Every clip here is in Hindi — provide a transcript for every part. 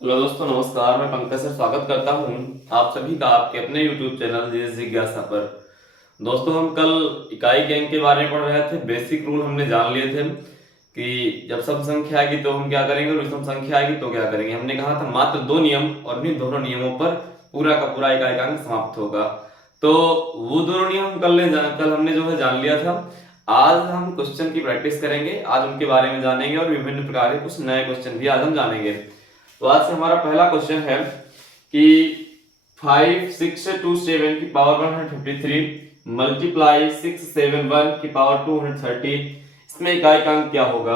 हेलो दोस्तों, नमस्कार। मैं पंकज सर स्वागत करता हूं आप सभी का आपके अपने YouTube चैनल जीएस जिज्ञासा पर। दोस्तों, हम कल इकाई के अंक के बारे में पढ़ रहे थे। बेसिक रूल हमने जान लिए थे कि जब सम संख्या आएगी तो हम क्या करेंगे और विषम संख्या आएगी तो क्या करेंगे। हमने कहा था मात्र दो नियम और उन्हीं दोनों नियमों पर पूरा का पूरा इकाई का अंक समाप्त होगा। तो वो दोनों नियम हम कल हमने जो है जान लिया था। आज हम क्वेश्चन की प्रैक्टिस करेंगे, आज उनके बारे में जानेंगे और विभिन्न प्रकार के कुछ नए क्वेश्चन भी आज हम जानेंगे। तो आज से हमारा पहला क्वेश्चन है कि 5627 की पावर 153 मल्टीप्लाई 671 की पावर 230, इसमें इकाई का अंक क्या होगा।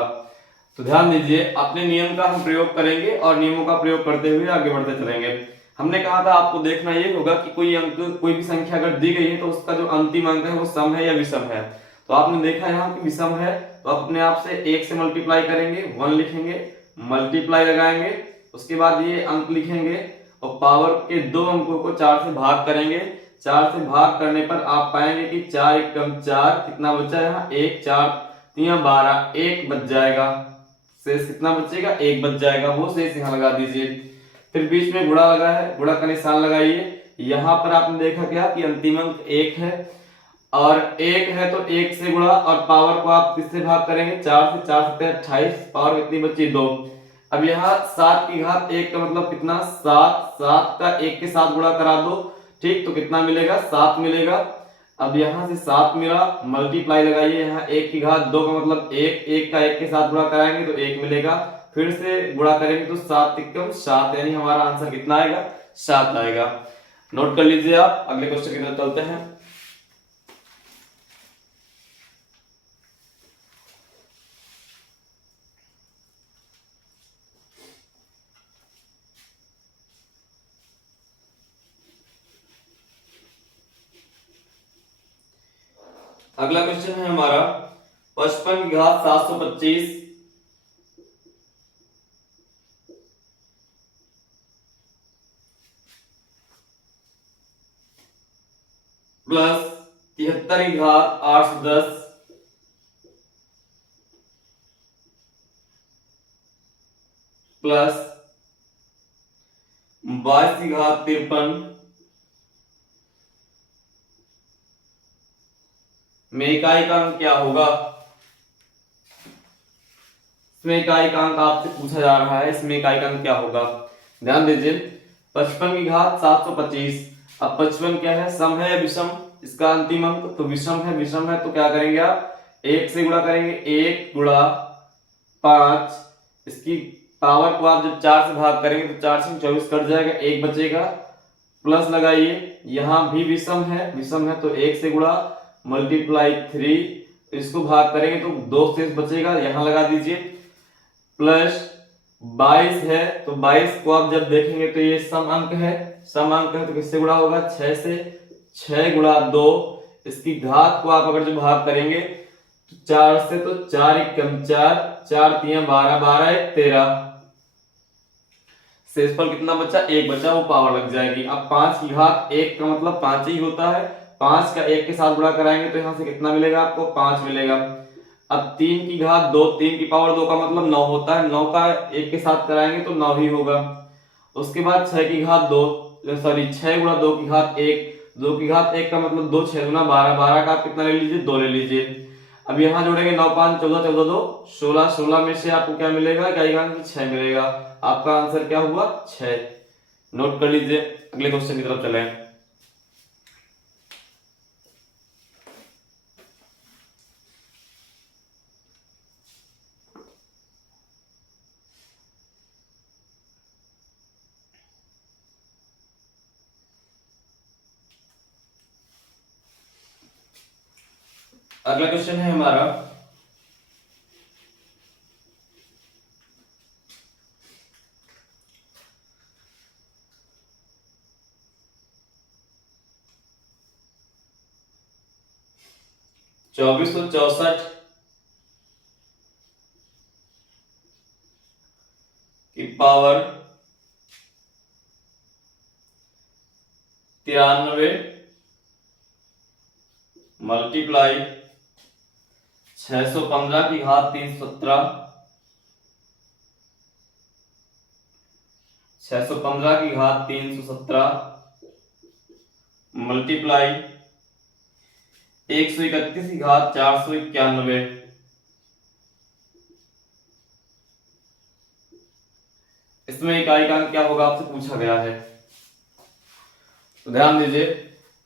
तो ध्यान दीजिए, अपने नियम का हम प्रयोग करेंगे और नियमों का प्रयोग करते हुए आगे बढ़ते चलेंगे। हमने कहा था आपको देखना ये होगा कि कोई अंक, कोई भी संख्या अगर दी गई है तो उसका जो अंतिम अंक है वो सम है या विषम है। तो आपने देखा यहाँ कि विषम है तो अपने आप से 1 से मल्टीप्लाई करेंगे, 1 लिखेंगे, मल्टीप्लाई लगाएंगे, उसके बाद ये अंक लिखेंगे और पावर के दो अंकों को 4 से भाग करेंगे। 4 से भाग करने पर आप पाएंगे कि 4 एकम 4, कितना बचा यहाँ 1, 4 3 12, 1 बच जाएगा। शेष कितना बचेगा, 1 बच जाएगा। वो शेष यहाँ लगा दीजिए। फिर बीच में गुणा लगा है, गुणा का निशान लगाइए। यहाँ पर आपने देखा क्या कि अंतिम अंक 1 है और 1 है तो 1 से गुणा और पावर को आप किससे भाग करेंगे, 4 से। 4 7 28, पावर कितनी बची 2। अब यहाँ 7 की घात 1 का मतलब कितना 7, 7 का 1 के साथ गुणा करा दो, ठीक, तो कितना मिलेगा 7 मिलेगा। अब यहाँ से 7 मिला, मल्टीप्लाई लगाइए, यहाँ 1 की घात 2 का मतलब 1, 1 का 1 के साथ गुणा कराएंगे तो 1 मिलेगा। फिर से गुणा करेंगे तो 7 तिक्कम 7, यानी हमारा आंसर कितना आएगा, 7 आएगा। नोट कर लीजिए आप। अगले क्वेश्चन की तरफ चलते हैं। अगला क्वेश्चन है हमारा 55 की घात 725 प्लस 73 की घात 810 प्लस 22 की घात 53 में इकाई का अंक क्या होगा। इसमें इकाई का अंक आपसे पूछा जा रहा है, इसमें इकाई का अंक क्या होगा। ध्यान दीजिए, 55 की घात 725। अब 55 क्या है, सम है या विषम, इसका अंतिम अंक तो विषम है। विषम है तो क्या करेंगे आप, 1 से गुणा करेंगे, 1 गुणा 5, इसकी पावर को आप जब 4 से भाग करेंगे तो 4 से 24 कट जाएगा, 1 बचेगा। प्लस लगाइए, यहां भी विषम है, विषम है तो 1 से गुणा, मल्टीप्लाई 3, इसको भाग करेंगे तो 2 शेष बचेगा, यहां लगा दीजिए। प्लस 22 है तो 22 को आप जब देखेंगे तो ये सम अंक है, सम अंक है तो किससे गुणा होगा, 6 से। 6 गुणा 2, इसकी घात को आप अगर जो भाग करेंगे तो 4 से, तो 4 एकम 4, 4 3 12, 12 1 13, शेषफल कितना बचा, 1 बचा, वो पावर लग जाएगी। अब 5 की घात 1 का मतलब 5 ही होता है, 5 का 1 के साथ गुणा कराएंगे तो यहां से कितना मिलेगा आपको, 5 मिलेगा। अब 3 की घात 2, 3 की पावर 2 का मतलब 9 होता है, 9 का 1 के साथ कराएंगे तो 9 ही होगा। उसके बाद 6 की घात 2, सॉरी 6 गुणा 2 की घात 1, 2 की घात 1 का मतलब 2, 6 गुना 12, 12 का आप कितना ले लीजिए, 2 ले लीजिए। अब यहाँ जोड़ेंगे 9 5 14, 14 2 16, 16 में से आपको क्या मिलेगा, क्या 6 मिलेगा। आपका आंसर क्या हुआ, 6। नोट कर लीजिए। अगले क्वेश्चन की तरफ चले। अगला क्वेश्चन है हमारा 2464 की पावर 93 मल्टीप्लाई 615 की घात 317 615 की घात 317 मल्टीप्लाई 131 की घात 491। इसमें इकाई का अंक क्या होगा आपसे पूछा गया है। तो ध्यान दीजिए,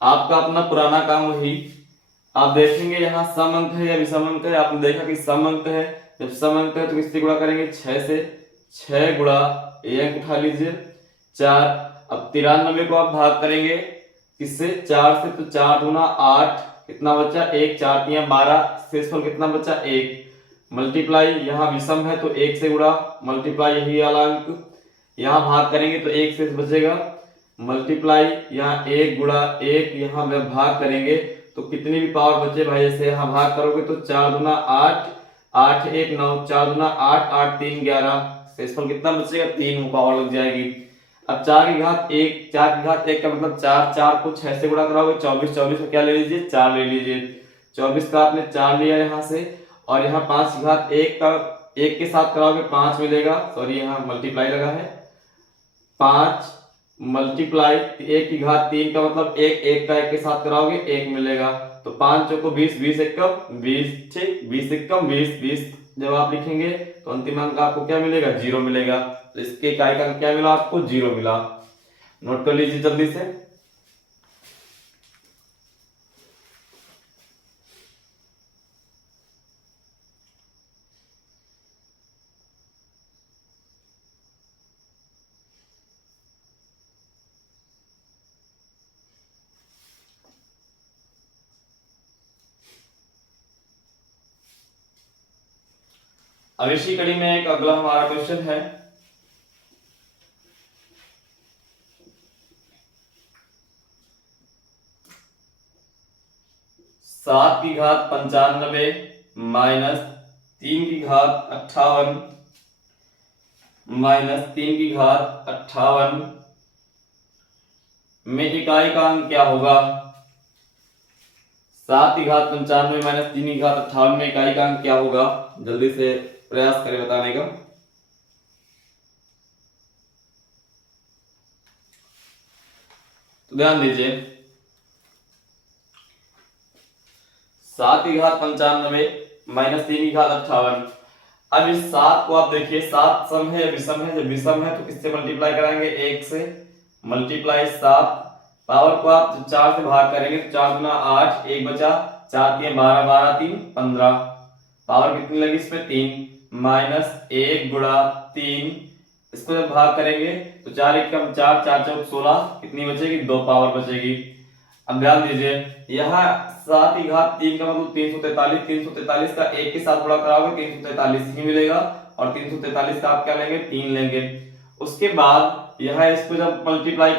आपका अपना पुराना काम वही आप देखेंगे यहाँ सम अंक है या विषम अंक है। आपने देखा कि सम अंक है, जब सम अंक है तो किससे गुणा करेंगे 6 से, 6 गुणा ये अंक उठा लीजिए 4। अब 93 को आप भाग करेंगे किससे 4 से, तो 4 दूना 8, कितना बचा 1, 4 तिया 12, शेषफल कितना बचा 1। मल्टीप्लाई यहाँ विषम है तो 1 से गुणा, मल्टीप्लाई यही वाला अंक यहाँ भाग करेंगे तो 1 शेष बचेगा। मल्टीप्लाई यहाँ 1 गुणा 1, यहाँ में भाग करेंगे तो कितनी भी पावर बचे भाई, जैसे यहाँ भाग करोगे तो 4 दूना 8, 8 1 9, 4 दूना 8, 8 3 11, शेषफल कितना बचेगा 3 पावर लग जाएगी। अब 4 की घात 1, 4 की घात 1 का मतलब 4, 4 को 6 से गुणा कराओगे 24, 24 का क्या ले लीजिए 4 ले लीजिए। 24 का आपने 4 लिया यहाँ से, और यहाँ 5 की घात 1 का 1 के साथ कराओगे 5 मिलेगा, सॉरी यहाँ मल्टीप्लाई लगा है 5 मल्टीप्लाई 1 की घात 3 का मतलब 1, 1 का 1 के साथ कराओगे 1 मिलेगा। तो 5 चौको 20, 20 एकम 20, ठीक 20 एकम 20, 20 जब आप लिखेंगे तो अंतिम अंक आपको क्या मिलेगा 0 मिलेगा। तो इसके इकाई का अंक क्या मिला आपको 0 मिला। नोट कर लीजिए जल्दी से। अब इसी कड़ी में एक अगला हमारा क्वेश्चन है, सात की घात 95 माइनस 3 की घात 58 माइनस 3 की घात 58 में इकाई का अंक क्या होगा। 7 की घात 95 माइनस 3 की घात 58 में इकाई का अंक क्या होगा, जल्दी से प्रयास करें बताने का। तो ध्यान दीजिए, 7 की घात 95 माइनस 3 की घात 58। अब इस 7 को आप देखिए 7 सम है या विषम है, जब विषम है तो किससे मल्टीप्लाई कराएंगे 1 से, मल्टीप्लाई 7 पावर को आप 4 से भाग करेंगे तो 4 गुना 8, 1 बचा 4 3 12, 12 3 15, पावर कितनी लगी इसमें 3, माइनस 1 गुणा 3, इसको जब भाग करेंगे तो 4 1 कम 4, 4 चौक 16, कितनी बचेगी 2 पावर बचेगी। अब ध्यान दीजिए, यहाँ 7 की घात 3 का मतलब 343, 343 का 1 के साथ गुणा कराओगे 343 ही मिलेगा, और 343 का आप क्या लेंगे 3 लेंगे। उसके बाद यहाँ इसको जब मल्टीप्लाई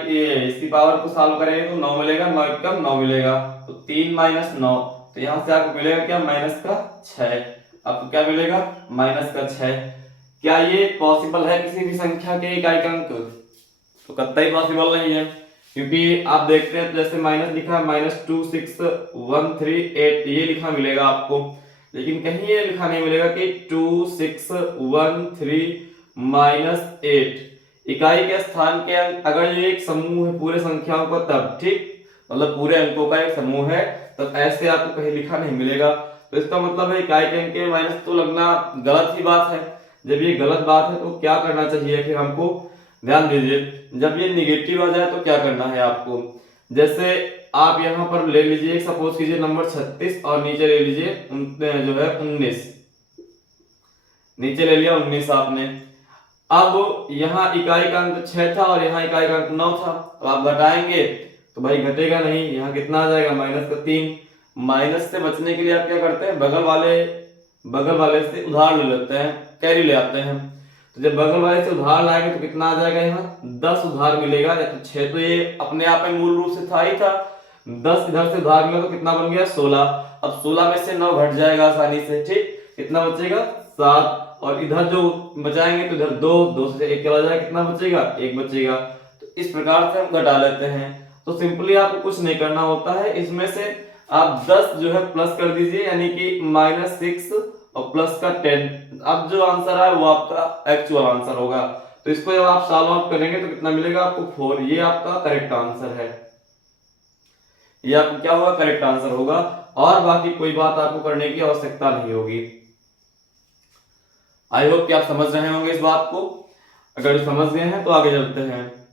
इसकी पावर को सॉल्व करेंगे तो 9 मिलेगा, 9 1 कम 9 मिलेगा, तो 3 माइनस 9, तो यहाँ से आपको मिलेगा क्या माइनस का 6, आपको क्या मिलेगा माइनस का 6। क्या ये पॉसिबल है किसी भी संख्या के इकाई का अंक, तो कतई पॉसिबल नहीं है, क्योंकि आप देखते हैं जैसे माइनस लिखा है -26138 ये लिखा मिलेगा आपको, लेकिन कहीं ये लिखा नहीं मिलेगा कि 2613 -8 इकाई के स्थान के अंक। अगर ये एक समूह है पूरे संख्याओं का तब ठीक, मतलब पूरे अंकों का एक समूह है तब ऐसे आपको कहीं लिखा नहीं मिलेगा। तो इसका मतलब है इकाई के अंक के माइनस तो लगना गलत ही बात है। जब ये गलत बात है तो क्या करना चाहिए फिर हमको, ध्यान दीजिए, जब ये निगेटिव आ जाए तो क्या करना है आपको, जैसे आप यहाँ पर ले लीजिए सपोज कीजिए नंबर 36 और नीचे ले लीजिए जो है 19, नीचे ले लिया 19 आपने। अब यहाँ इकाई का अंक 6 था और यहाँ इकाई का अंक 9 था, तो आप घटाएंगे तो भाई घटेगा नहीं, यहाँ कितना आ जाएगा माइनस का 3। माइनस से बचने के लिए आप क्या करते हैं बगल वाले से उधार ले लेते हैं, कैरी ले आते हैं। तो जब बगल वाले से उधार लाएंगे तो कितना आ जाएगा, यहाँ 10 उधार मिलेगा, या तो 6 तो ये अपने आप में मूल रूप से था ही था, 10 इधर से उधार मिला तो कितना बन गया 16। अब 16 में से 9 घट जाएगा आसानी से, ठीक कितना बचेगा 7, और इधर जो बचाएंगे तो इधर 2 से 1 चला जाएगा, कितना बचेगा 1 बचेगा। तो इस प्रकार से हम घटा लेते हैं। तो सिंपली आपको कुछ नहीं करना होता है, इसमें से आप 10 जो है प्लस कर दीजिए, यानी कि -6 और प्लस का 10। अब जो आंसर है वो आपका एक्चुअल आंसर होगा। तो इसको जब आप सॉल्व आउट करेंगे तो कितना मिलेगा आपको 4। ये आपका करेक्ट आंसर है, ये आपको क्या होगा करेक्ट आंसर होगा, और बाकी कोई बात आपको करने की आवश्यकता नहीं होगी। आई होप कि आप समझ रहे होंगे इस बात को। अगर समझ गए हैं तो आगे चलते हैं।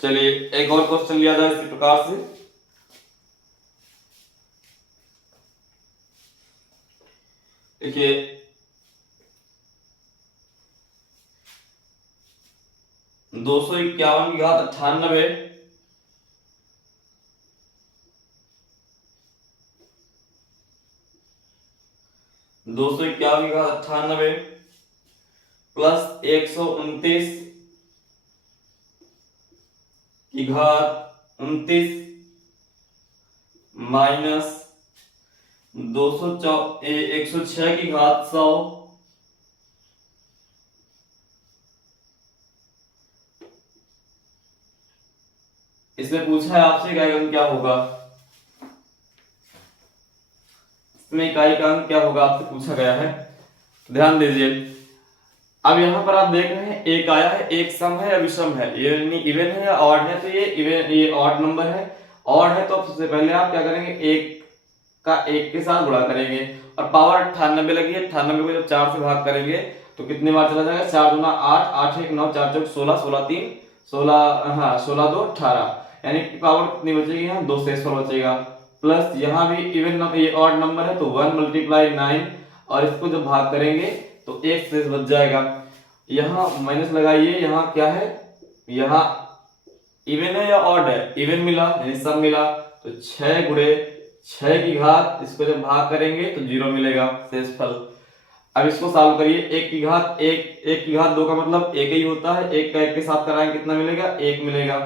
चलिए एक और क्वेश्चन लिया जाए इसी प्रकार से। देखिए 251 की घात 98 251 की घात 98 प्लस 129 की घात 29 माइनस 106 की घात 100 इसमें पूछा है आपसे इकाई का अंक क्या होगा। इसमें इकाई का अंक क्या होगा आपसे पूछा गया है, ध्यान दीजिए। अब यहाँ पर आप देख रहे हैं एक आया है, एक सम है या विषम है, ये इवन है या ऑड है, तो ये इवन, ये ऑड नंबर है। ऑड है तो सबसे पहले आप क्या करेंगे, एक का एक के साथ गुणा करेंगे, और पावर 98 लगी है, 98 को जब 4 से भाग करेंगे तो कितने बार चला जाएगा, 4 दूना 8, 8 1 9, 4 चौक 16, 16 3 16, हाँ 16 2 18, यानी कि पावर कितनी बचेगी यहाँ 2 शेषफल बचेगा। प्लस यहाँ भी इवन नंबर, ये ऑड नंबर है तो 1 मल्टीप्लाई 9, और इसको जब भाग करेंगे तो एक शेष बच जाएगा। यहाँ माइनस लगाइए, यहाँ क्या है, यहाँ इवन है या ऑड है, इवन मिला यानी सम मिला, तो 6 गुणे 6 की घात, इसको जब भाग करेंगे तो 0 मिलेगा शेषफल। अब इसको सॉल्व करिए, 1 की घात 1 की घात 2 का मतलब 1 ही होता है, 1 का 1 के साथ कराएंगे कितना मिलेगा, 1 मिलेगा।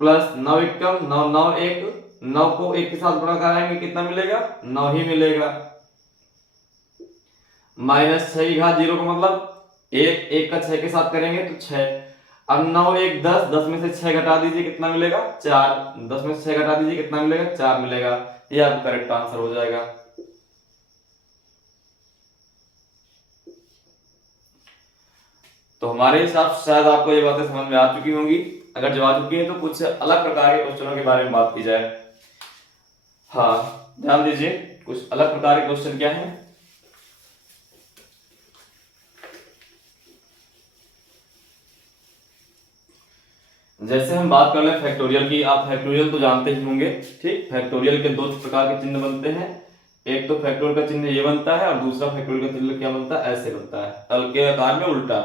प्लस 9 एकम 9 9 1, 9 को 1 के साथ गुणा कराएंगे कितना मिलेगा, 9 ही मिलेगा। माइनस 6 की घात 0 का मतलब 1 का 6 के साथ करेंगे तो 6। अब 9 1 10, 10 में से 6 घटा दीजिए कितना मिलेगा, 4, 10 में से 6 घटा दीजिए कितना मिलेगा, 4 मिलेगा। ये आपका करेक्ट आंसर हो जाएगा। तो हमारे हिसाब से शायद आपको ये बातें समझ में आ चुकी होंगी। अगर जब आ चुकी है तो कुछ अलग प्रकार के क्वेश्चनों के बारे में बात की जाए। हाँ ध्यान दीजिए, कुछ अलग प्रकार के क्वेश्चन क्या है। जैसे हम बात कर ले फैक्टोरियल की, आप फैक्टोरियल तो जानते ही होंगे, ठीक। फैक्टोरियल के 2 प्रकार के चिन्ह बनते हैं, एक तो फैक्टोरियल का चिन्ह ये बनता है और दूसरा फैक्टोरियल का चिन्ह क्या बनता है, ऐसे बनता है, एल के आकार में उल्टा,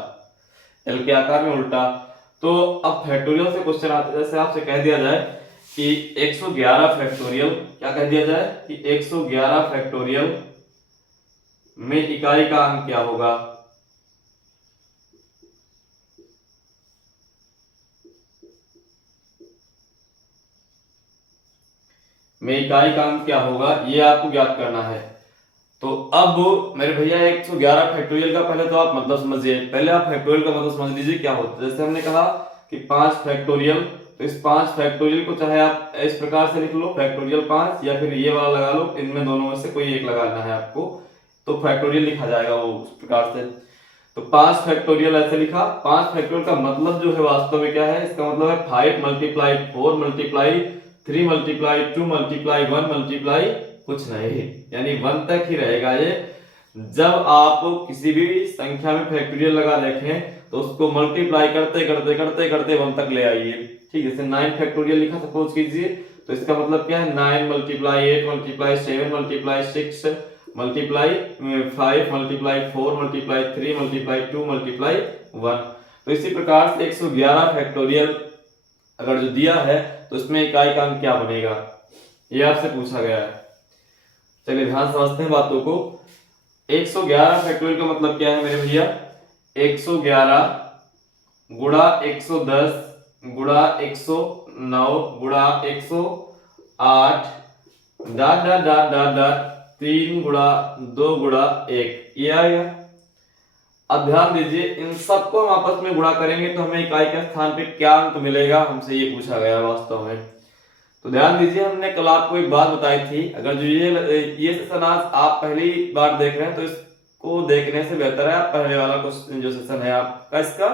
एल के आकार में उल्टा। तो अब फैक्टोरियल से क्वेश्चन आता है, जैसे आपसे कह दिया जाए कि 111 फैक्टोरियल, क्या कह दिया जाए कि 111 फैक्टोरियल में इकाई का अंक क्या होगा। में इकाई का अंक क्या होगा, ये आपको ज्ञात करना है। तो अब मेरे भैया 111 फैक्टोरियल का पहले तो आप मतलब समझिए, पहले आप फैक्टोरियल का मतलब समझ लीजिए क्या होता है। जैसे हमने कहा कि 5 फैक्टोरियल, तो इस 5 फैक्टोरियल को चाहे आप इस प्रकार से लिख लो फैक्टोरियल 5, या फिर ये वाला लगा लो, इनमें दोनों में से कोई एक लगाना है आपको, तो फैक्टोरियल लिखा जाएगा वो उस प्रकार से। तो 5 फैक्टोरियल ऐसे लिखा। 5 फैक्टोरियल का मतलब जो है वास्तव में क्या है, इसका मतलब है 5 multiply 4 multiply 3 multiply 2 multiply 1 multiply कुछ नहीं, यानी 1 तक ही रहेगा ये। जब आप किसी भी संख्या में फैक्टोरियल लगा देखें तो उसको मल्टीप्लाई करते करते करते करते 1 तक ले आइए, ठीक। जैसे 9 फैक्टोरियल लिखा सपोज कीजिए, तो इसका मतलब क्या है, 9 multiply 8 multiply 7 multiply 6 multiply 5 multiply 4 multiply 3 multiply 2 multiply 1। तो इसी प्रकार से 111 फैक्टोरियल अगर जो दिया है तो इसमें इकाई का अंक क्या बनेगा, ये आपसे पूछा गया है। चलिए ध्यान समझते हैं बातों को। 111 फैक्टोरियल का मतलब क्या है मेरे भैया, 111 गुणा 110 गुणा 109 गुणा 108 dot dot dot dot dot 3 गुणा 2 गुणा 1, ये आएगा। अब ध्यान दीजिए, इन सबको हम आपस में गुणा करेंगे तो हमें इकाई के स्थान पे क्या अंक मिलेगा, हमसे ये पूछा गया वास्तव में। तो ध्यान दीजिए, हमने कल आपको एक बात बताई थी, अगर जो ये सेशन आज आप पहली बार देख रहे हैं तो इसको देखने से बेहतर है आप पहले वाला क्वेश्चन जो सेशन है आपका इसका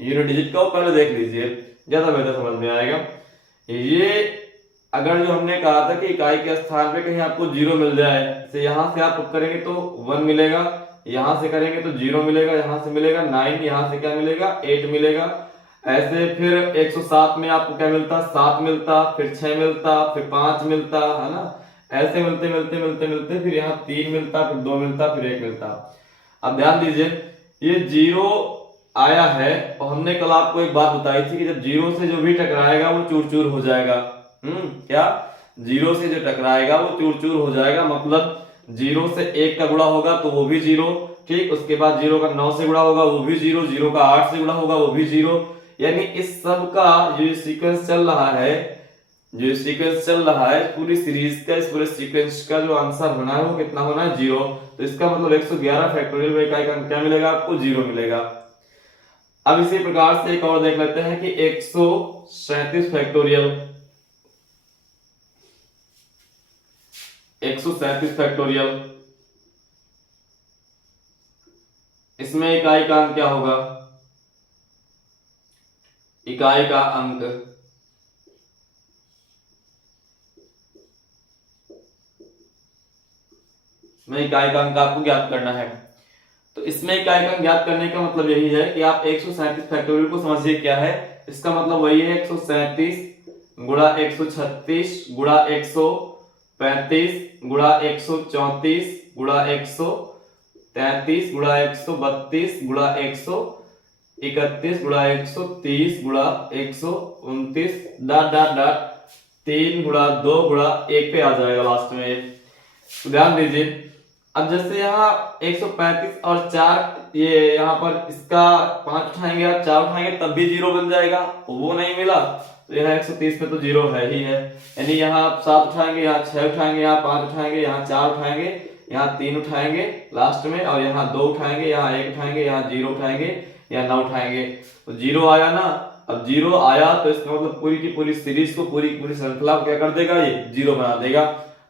यूनिट डिजिट का, वो पहले देख लीजिए, ज्यादा बेहतर समझ में आएगा। ये अगर जो हमने कहा था कि इकाई के स्थान पे कहीं आपको 0 मिल जाए, जैसे यहाँ से आप करेंगे तो 1 मिलेगा, यहाँ से करेंगे तो 0 मिलेगा, यहाँ से मिलेगा 9, यहाँ से क्या मिलेगा 8 मिलेगा, ऐसे फिर 107 में आपको क्या मिलता 7 मिलता, फिर 6 मिलता, फिर 5 मिलता, है ना, ऐसे मिलते मिलते मिलते मिलते फिर यहाँ 3 मिलता, फिर 2 मिलता, फिर 1 मिलता। अब ध्यान दीजिए, ये 0 आया है और हमने कल आपको एक बात बताई थी कि जब 0 से जो भी टकराएगा वो चूर चूर हो जाएगा। क्या 0 से जो टकराएगा वो चूर चूर हो जाएगा, मतलब 0 से 1 का गुणा होगा तो वो भी 0, ठीक, उसके बाद 0 का 9 से गुणा होगा वो भी 0, 0 का 8 से गुणा होगा वो भी 0, यानी इस सब का जो सीक्वेंस चल रहा है, जो सीक्वेंस चल रहा है पूरी सीरीज का, इस पूरे सीक्वेंस का जो आंसर होना है वो कितना होना है 0। तो इसका मतलब 111 फैक्टोरियल में इकाई का क्या मिलेगा आपको 0 मिलेगा। अब इसी प्रकार से एक और देख लेते हैं कि 137 फैक्टोरियल, 137 फैक्टोरियल, इसमें इकाई का अंक क्या होगा, इकाई का अंक में इकाई का अंक आपको ज्ञात करना है। तो इसमें इकाई का अंक ज्ञात करने का मतलब यही है कि आप 137 फैक्टोरियल को समझिए क्या है, इसका मतलब वही है 137 गुणा 136 गुणा 135 गुणा 134 गुणा 133 गुणा 132 गुणा 131 गुणा 130 गुणा 129 डॉट डॉट डॉट 3 गुणा 2 गुणा 1 पे आ जाएगा लास्ट में। तो ध्यान दीजिए, अब जैसे यहाँ 135 और 4, ये यहाँ पर इसका 5 उठाएंगे आप 4 उठाएंगे तब भी 0 बन जाएगा, वो नहीं मिला तो यहाँ 130 पे तो 0 है ही है, यानी यहाँ आप 7 उठाएंगे, यहाँ 6 उठाएंगे, यहाँ 5 उठाएंगे, यहाँ 4 उठाएंगे, यहाँ 3 उठाएंगे लास्ट में, और यहाँ 2 उठाएंगे, यहाँ 1 उठाएंगे, यहाँ 0 उठाएंगे, यहाँ 9 उठाएंगे, तो 0 आया ना। अब 0 आया तो इसका मतलब पूरी की पूरी सीरीज को, पूरी की पूरी श्रृंखला को क्या कर देगा, ये 0 बना देगा।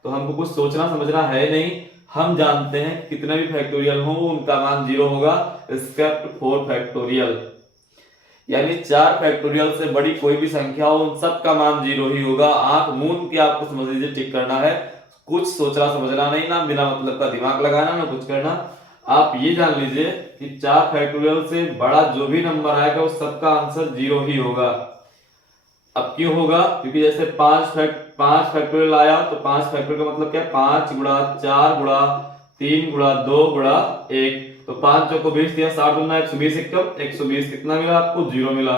तो हमको कुछ सोचना समझना है नहीं, हम जानते हैं कितने भी फैक्टोरियल हो उनका मान 0 होगा, एक्सेप्ट 4 फैक्टोरियल, यानी 4 फैक्टोरियल से बड़ी कोई भी संख्या हो उन सब का मान 0 ही होगा। आंख मूंद के आपको समझ लीजिए टिक करना है, कुछ सोचना समझना नहीं, ना बिना मतलब का दिमाग लगाना, ना कुछ करना। आप ये जान लीजिए कि 4 फैक्टोरियल से बड़ा जो भी नंबर आएगा उस सबका आंसर 0 ही होगा। अब क्यों होगा, क्योंकि जैसे 5 फैक्टोरियल आया तो 5 फैक्टोरियल का मतलब क्या है 5 गुणा 4 गुणा 3 गुणा 2 गुणा 1, तो 5 चौको 20 दिया, 60 गुना 120 एकम 120 कितना मिला आपको 0 मिला,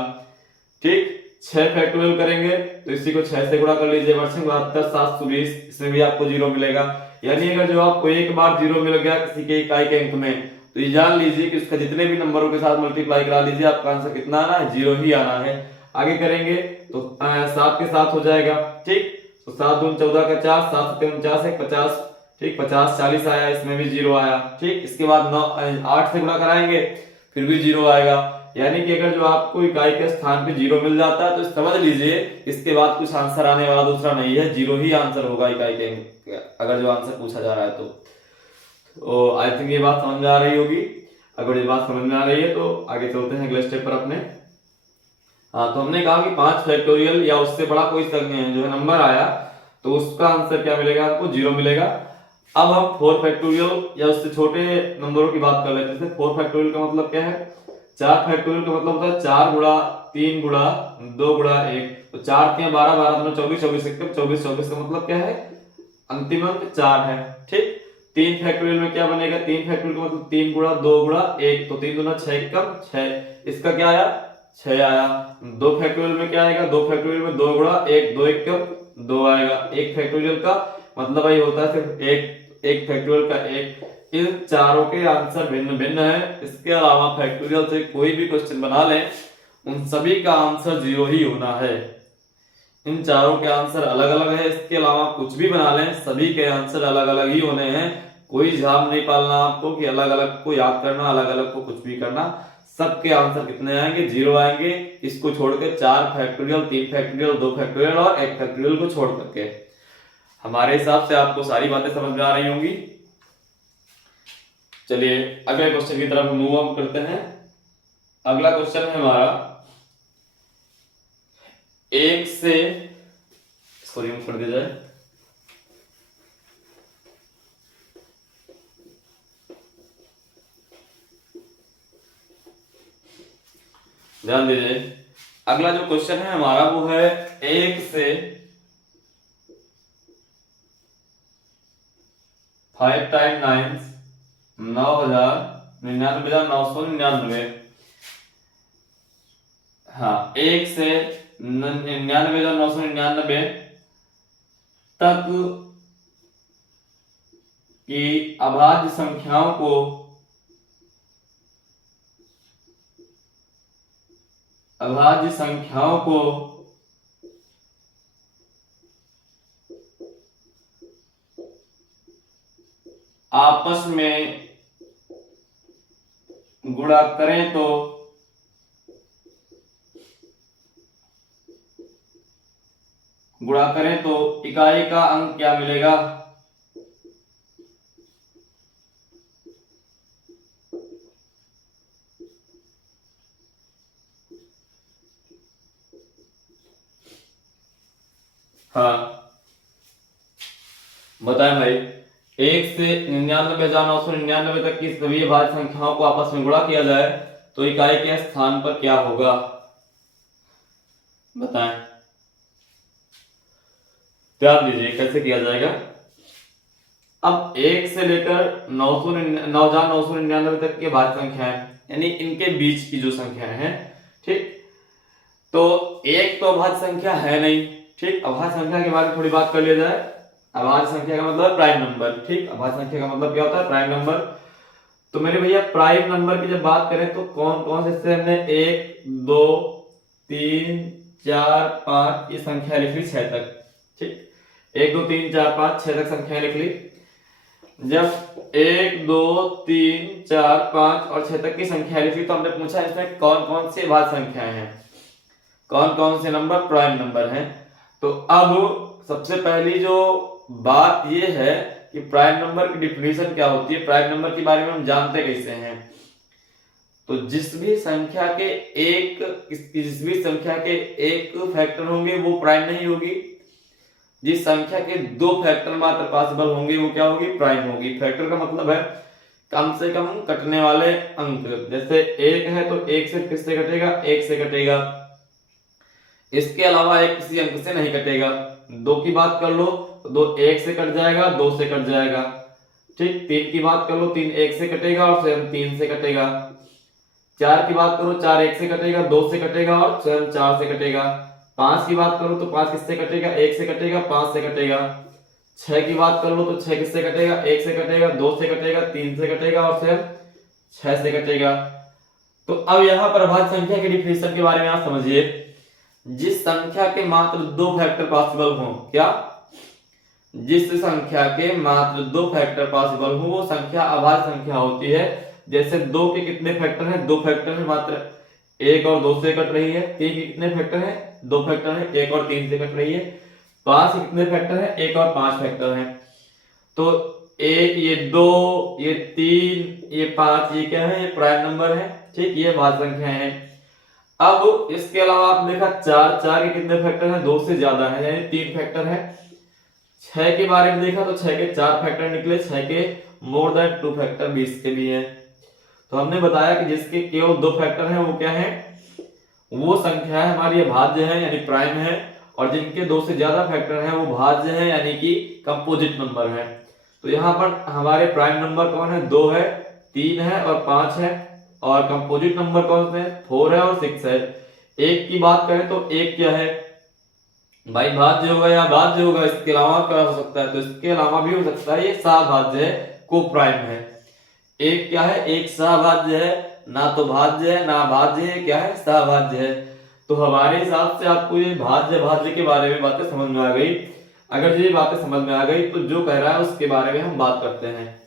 ठीक। 6 फैक्टोरियल करेंगे तो इसी को 6 से गुणा कर लीजिए, 72 720, इसमें भी आपको 0 मिलेगा। यानी अगर जो आपको एक बार 0 मिल गया किसी के इकाई के अंक में, तो ये जान लीजिए कि उसका जितने भी नंबरों के साथ मल्टीप्लाई करा लीजिए, आपका आंसर कितना आना है 0 ही आना है। आगे करेंगे तो 7 के साथ हो जाएगा, ठीक, तो 7 दून 14 का 4, 7 7 49 है 50, ठीक, 50 40 आया, इसमें भी 0 आया, ठीक। इसके बाद 8 से गुणा कराएंगे फिर भी 0 आएगा, यानी कि अगर जो आपको इकाई के स्थान पे 0 मिल जाता है तो समझ लीजिए इसके बाद कुछ आंसर आने वाला दूसरा नहीं है, 0 ही आंसर होगा इकाई के अगर जो आंसर पूछा जा रहा है तो आई थिंक ये बात समझ में आ रही होगी। अगर ये बात समझ में आ रही है तो आगे चलते हैं अगले स्टेप पर अपने। हाँ, तो हमने कहा कि 5 फैक्टोरियल या उससे बड़ा कोई जो है नंबर आया तो उसका आंसर क्या मिलेगा आपको 0 मिलेगा। अब हम 4 फैक्टोरियल या उससे छोटे नंबरों की बात कर लेते हैं। 4 फैक्टोरियल का मतलब क्या है, 4 फैक्टोरियल का मतलब होता है 4 गुणा 3 गुणा 2 गुणा 1, तो 4 के 12 12 24 24 24 24 का मतलब क्या है अंतिम अंक 4 है, ठीक। 3 फैक्टोरियल में क्या बनेगा, 3 फैक्टोरियल का मतलब 3 गुणा 2 गुणा 1, तो 3 दूना 6 कम 6, इसका क्या आया 6 आया। 2 फैक्टोरियल में क्या आएगा, 2 फैक्टोरियल में 2 गुणा 1 2 1 कम 2 आएगा। 1 फैक्टोरियल का मतलब वही होता है सिर्फ एक फैक्टोरियल का 1। इन चारों के आंसर भिन्न भिन्न है, इसके अलावा फैक्टोरियल से कोई भी क्वेश्चन बना लें उन सभी का आंसर 0 ही होना है। इन चारों के आंसर अलग अलग है, इसके अलावा कुछ भी बना लें सभी के आंसर अलग अलग ही होने हैं। कोई झाम नहीं पालना आपको कि अलग अलग को याद करना, अलग अलग को कुछ भी करना, सबके आंसर कितने आएंगे, 0 आएंगे। इसको छोड़कर 4 फैक्टोरियल, 3 फैक्टोरियल, 2 फैक्टोरियल और 1 फैक्टोरियल को छोड़ करके। हमारे हिसाब से आपको सारी बातें समझ में आ रही होंगी। चलिए अगले क्वेश्चन की तरफ मूव ऑन करते हैं। अगला क्वेश्चन है हमारा 1 से, इसको रिमूव कर दिया जाए। ध्यान दीजिए, अगला जो क्वेश्चन है हमारा वो है 1 से 5 टाइम 9,99,999। हाँ, 1 से 99,999 तक की अभाज्य संख्याओं को आपस में गुणा करें तो इकाई का अंक क्या मिलेगा। हाँ बताएं भाई, 1 से 99,999 तक की सभी अभाज्य संख्याओं को आपस में गुणा किया जाए तो इकाई के स्थान पर क्या होगा, बताएं। ध्यान दीजिए कैसे किया जाएगा। अब 1 से लेकर 9,999 तक की अभाज्य संख्याएं, यानी इनके बीच की जो संख्याएं हैं, ठीक, तो एक तो अभाज्य संख्या है नहीं, ठीक। अभाज्य संख्या के बारे में थोड़ी बात कर लिया जाए। अभाज्य संख्या का मतलब प्राइम नंबर, ठीक। अभाज्य संख्या का मतलब क्या होता है, प्राइम नंबर। तो मेरे भैया प्राइम नंबर की जब बात करें तो कौन कौन से, इससे हमने 1 2 3 4 5 ये संख्या लिख ली 6 तक, ठीक। 1 2 3 4 5 6 तक संख्या लिख ली। जब 1 2 3 4 5 और 6 तक की संख्या लिखी तो हमने पूछा इसमें कौन कौन सी अभाज्य संख्याएं हैं, कौन कौन से नंबर प्राइम नंबर हैं। तो अब सबसे पहली जो बात यह है कि प्राइम नंबर की डिफिनीशन क्या होती है, प्राइम नंबर के बारे में हम जानते कैसे हैं। तो जिस भी संख्या के एक फैक्टर होंगे वो प्राइम नहीं होगी। जिस संख्या के 2 फैक्टर मात्र पॉसिबल होंगे वो क्या होगी, प्राइम होगी। फैक्टर का मतलब है कम से कम कटने वाले अंक। जैसे 1 है तो 1 से किससे कटेगा, 1 से कटेगा। इसके अलावा 1 किसी अंक से नहीं कटेगा। 2 की बात कर लो तो 2 1 से कट जाएगा, 2 से कट जाएगा, ठीक। 3 की बात कर लो 3 1 से कटेगा और स्वयं 3 से कटेगा। 4 की बात करो 4 1 से कटेगा, 2 से कटेगा और स्वयं 4 से कटेगा। 5 की बात करो तो 5 किससे कटेगा, 1 से कटेगा, 5 से कटेगा। 6 की बात कर लो तो 6 किससे कटेगा, 1 से कटेगा, 2 से कटेगा, 3 से कटेगा और स्वयं 6 से कटेगा। तो अब यहाँ पर अभाज्य संख्या की डिफिनीशन के बारे में आप समझिए। जिस संख्या के मात्र 2 फैक्टर पॉसिबल हो, क्या, जिस संख्या के मात्र 2 फैक्टर पॉसिबल हो वो संख्या अभाज्य संख्या होती है। जैसे 2 के कितने फैक्टर हैं, 2 फैक्टर है, मात्र 1 और 2 से कट रही है। 3 के कितने फैक्टर हैं, 2 फैक्टर है, 1 और 3 से कट रही है। 5 के कितने फैक्टर हैं, 1 और 5 फैक्टर हैं। तो 1 ये 2 ये 3 ये 5 ये क्या है, ये प्राइम नंबर है, ठीक। ये अभाज्य संख्या है। अब इसके अलावा आप देखा 4 के कितने फैक्टर हैं, 2 से ज्यादा है, यानी 3 फैक्टर है। 6 के बारे में देखा तो 6 के 4 फैक्टर निकले, 6 के मोर देन 2 फैक्टर 20 के भी हैं। तो हमने बताया कि जिसके केवल 2 फैक्टर हैं वो क्या है, वो संख्या है हमारी अभाज्य है यानी प्राइम है। और जिनके 2 से ज्यादा फैक्टर हैं वो भाज्य है यानी कि कंपोजिट नंबर है। तो यहाँ पर हमारे प्राइम नंबर कौन है, 2 है, 3 है और 5 है। और कंपोजिट नंबर कौन से हैं, 4 है और 6 है। 1 की बात करें तो 1 क्या है भाई, भाज्य होगा या भाज्य होगा, इसके अलावा क्या हो सकता है, तो इसके अलावा भी हो सकता है, ये सभाज्य है, को प्राइम है। 1 क्या है, 1 सभाज्य है, ना तो भाज्य है ना भाज्य है, क्या है, सभाज्य है। तो हमारे हिसाब से आपको ये भाज्य भाज्य के बारे में बातें समझ में आ गई। अगर ये बातें समझ में आ गई तो जो कह रहा है उसके बारे में हम बात करते हैं।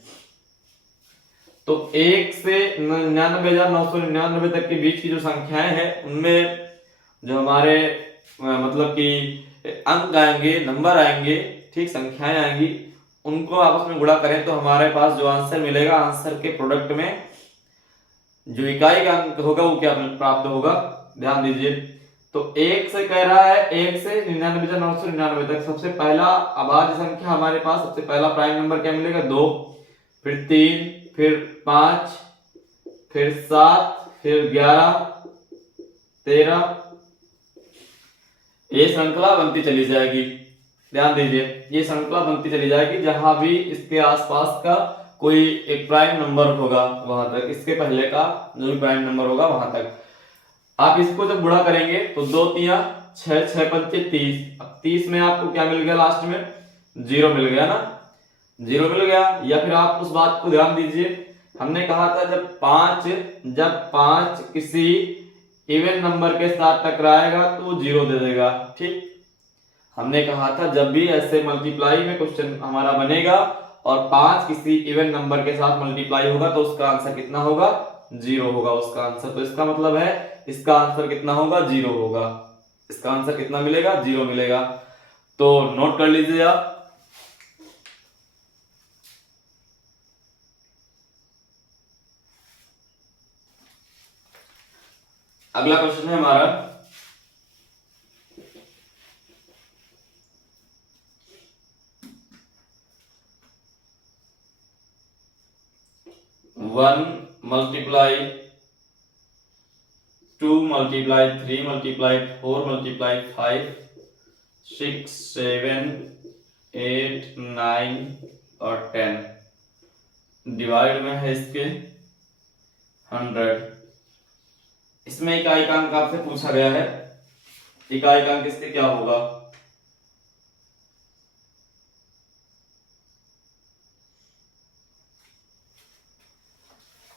तो 1 से 99,999 तक के बीच की जो संख्याएं हैं उनमें जो हमारे मतलब कि अंक आएंगे, नंबर आएंगे, ठीक, संख्याएं आएंगी, उनको आपस में गुणा करें तो हमारे पास जो आंसर मिलेगा, आंसर के प्रोडक्ट में जो इकाई का अंक होगा वो क्या प्राप्त होगा, ध्यान दीजिए। तो 1 से कह रहा है 1 से 99,999 तक। सबसे पहला अभाज्य संख्या हमारे पास, सबसे पहला प्राइम नंबर क्या मिलेगा, 2, फिर 3, फिर 5, फिर 7, फिर 11, 13, ये श्रृंखला बनती चली जाएगी। ध्यान दीजिए, ये श्रृंखला बनती चली जाएगी, जहां भी इसके आसपास का कोई एक प्राइम नंबर होगा वहां तक, इसके पहले का जो भी प्राइम नंबर होगा वहां तक। आप इसको जब गुणा करेंगे तो 2 तिया 6, 6 पंचे 30। अब 30 में आपको क्या मिल गया, लास्ट में 0 मिल गया ना, 0 मिल गया। या फिर आप उस बात को ध्यान दीजिए, हमने कहा था जब 5 किसी इवन नंबर के साथ टकराएगा तो वो 0 दे देगा, ठीक। हमने कहा था जब भी ऐसे मल्टीप्लाई में क्वेश्चन हमारा बनेगा और 5 किसी इवन नंबर के साथ मल्टीप्लाई होगा तो उसका आंसर कितना होगा, 0 होगा उसका आंसर। तो इसका मतलब है इसका आंसर कितना होगा, 0 होगा। इसका आंसर कितना मिलेगा, 0 मिलेगा। तो नोट कर लीजिए आप। अगला क्वेश्चन है हमारा 1 multiply 2 multiply 3 multiply 4 multiply 5 6 7 8 9 और 10 डिवाइड में है इसके 100। इसमें इकाई का अंक आपसे पूछा गया है, इकाई का अंक इसके क्या होगा,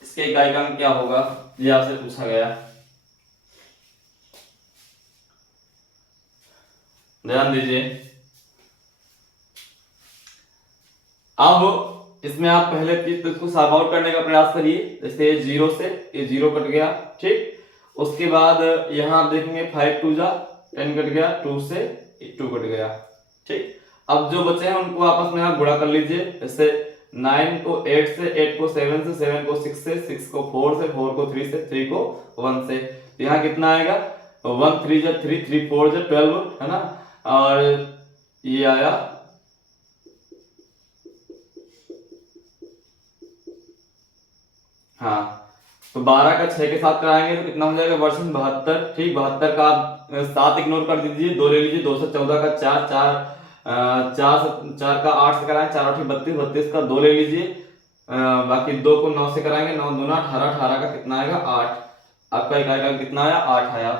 इसके इकाई का अंक क्या होगा, ये आपसे पूछा गया। ध्यान दीजिए। अब इसमें आप पहले चीज तो इसको सॉल्व आउट करने का प्रयास करिए। जैसे 0 से ये 0 कट गया, ठीक। उसके बाद यहां आप देखेंगे 5 2 जा 10 कट गया, 2 से 2 कट गया, ठीक। अब जो बचे हैं उनको आपस में आप गुणा कर लीजिए। जैसे 9 को 8 से, 8 को 7 से, 7 को 6 से, 6 को 4 से, 4 को 3 से, 3 को 1 से। यहाँ कितना आएगा, 1 3 जा 3, 3 4 जा 12, है ना। और ये आया हाँ, तो 12 का 6 के साथ कराएंगे तो कितना हो जाएगा, वर्षन 72, ठीक। 72 का आप 7 इग्नोर कर दीजिए, 2 ले लीजिए, 2 से 14 का 4, 4 का 8 से कराएं, 4 8 32, 32 का 2 ले लीजिए, बाकी 2 को 9 से कराएंगे, 9 दूना 18, 18 का कितना आएगा 8। आपका इकाई का कितना आया, 8 आया।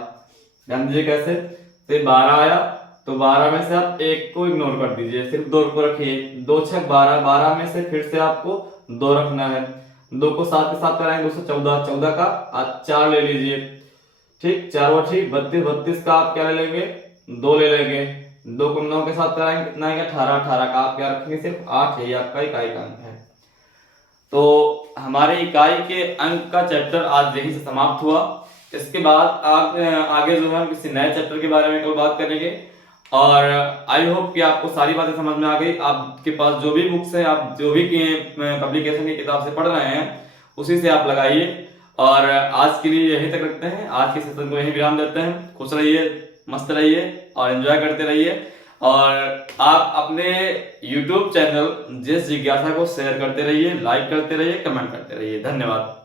ध्यान दीजिए कैसे, तो 12 आया, तो 12 में से आप 1 को इग्नोर कर दीजिए, सिर्फ 2 को रखिए। 2 6 12, 12 में से फिर से आपको 2 रखना है। 2 को 7 के साथ कराएंगे, 2 से 14, 14 का आप 4 ले लीजिए, ठीक। 4 और 6 32, 32 का आप क्या ले लेंगे, 2 ले लेंगे। 2 को 9 के साथ कराएंगे, कितना आएगा 18, 18 का आप क्या रखेंगे, सिर्फ 8। यही आपका इकाई का अंक है। तो हमारे इकाई के अंक का चैप्टर आज यहीं से समाप्त हुआ। इसके बाद आगे जो है हम किसी नए चैप्टर के बारे में कल बात करेंगे। और आई होप कि आपको सारी बातें समझ में आ गई। आपके पास जो भी बुक्स है, आप जो भी पब्लिकेशन की किताब से पढ़ रहे हैं उसी से आप लगाइए। और आज के लिए यहीं तक रखते हैं, आज के सेशन को यहीं विराम देते हैं। खुश रहिए, मस्त रहिए और एंजॉय करते रहिए। और आप अपने YouTube चैनल जिस जिज्ञासा को शेयर करते रहिए, लाइक करते रहिए, कमेंट करते रहिए। धन्यवाद।